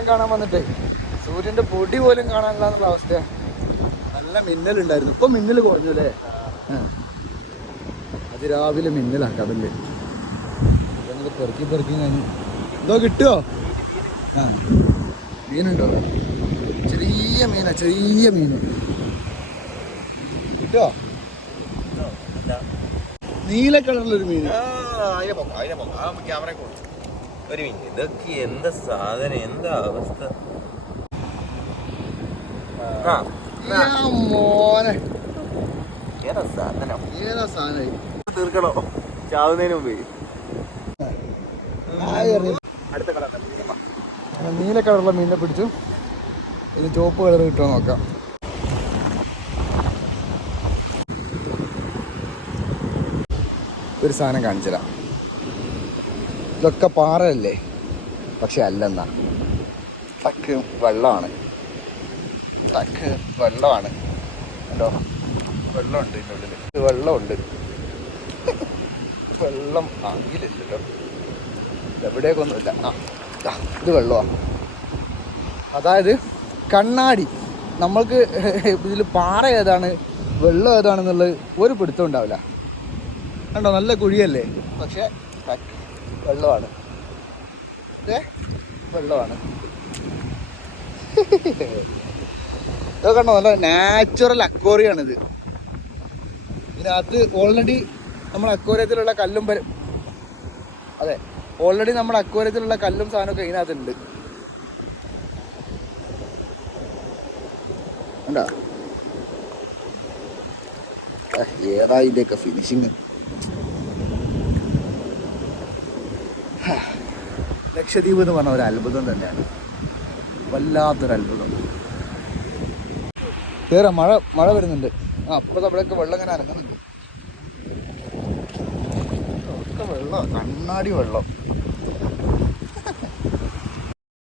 സൂര്യൻ കാണാൻ വന്നിട്ടേ സൂര്യന്റെ പൊടി പോലും കാണാനില്ല അവസ്ഥയാ. നല്ല മിന്നലുണ്ടായിരുന്നു, ഇപ്പൊ മിന്നൽ കുറഞ്ഞു അല്ലേ? അത് രാവിലെ മിന്നലാ കടലില്. പെറുക്കി കഴിഞ്ഞു. എന്തോ കിട്ടുമോ? ആ മീനുണ്ടോ? ചെറിയ മീനാ, ചെറിയ മീന് കിട്ടുമോ? നീല കളറിലൊരു മീൻ. ഒരു മീൻ. ഇതൊക്കെ എന്താ സാധനം, എന്താ അവസ്ഥ? മോനെ ഏതാ സാധനം? ഏതാ സാധനം? തീർക്കണോ ചാവുന്നതിന് മുമ്പ്? അടുത്ത കളർ നീല കളറുള്ള മീനിനെ പിടിച്ചു. ഇത് ചുവപ്പ് കളർ കിട്ടുമോ നോക്കാം. ഒരു സാധനം കാണിച്ചുതരാം. ഇതൊക്കെ പാറയല്ലേ, പക്ഷെ അല്ലെന്നാ. ടക്ക് വെള്ളമാണ്, ടക്ക് വെള്ളമാണ് കേട്ടോ. വെള്ളമുണ്ട് ഇതിൻ്റെ ഉള്ളിൽ, വെള്ളമുണ്ട്. വെള്ളം അങ്ങിലില്ല കേട്ടോ, എവിടേക്കൊന്നുമില്ല. ഇത് വെള്ളമാണ്. അതായത് കണ്ണാടി. നമ്മൾക്ക് ഇതിൽ പാറ ഏതാണ് വെള്ളം ഏതാണെന്നുള്ളത് ഒരു പിടുത്തം ഉണ്ടാവില്ല. കണ്ടോ, നല്ല കുഴിയല്ലേ, പക്ഷെ വെള്ളമാണ്. വെള്ളമാണ്. ഇതൊക്കെ കണ്ടോ, നല്ല നാച്ചുറൽ അക്വേറിയാണിത്. ഇതിനകത്ത് ഓൾറെഡി നമ്മുടെ അക്വേറിയത്തിലുള്ള കല്ലും അതെ, ഓൾറെഡി നമ്മുടെ അക്വേറിയത്തിലുള്ള കല്ലും സാധനമൊക്കെ ഇതിനകത്തുണ്ട്. കണ്ടോ, ഏതാ ഇതിൻ്റെയൊക്കെ ഫിനിഷിങ്. ലക്ഷദ്വീപ് എന്ന് പറഞ്ഞ ഒരു അത്ഭുതം തന്നെയാണ്, വല്ലാത്തൊരു അത്ഭുതം. കേറാം, മഴ വരുന്നുണ്ട്. അപ്പോൾ അവിടെയൊക്കെ വെള്ളം ഇങ്ങനെ അനങ്ങുന്നുണ്ട്. ഒക്കെ വെള്ളം, കണ്ണാടി വെള്ളം.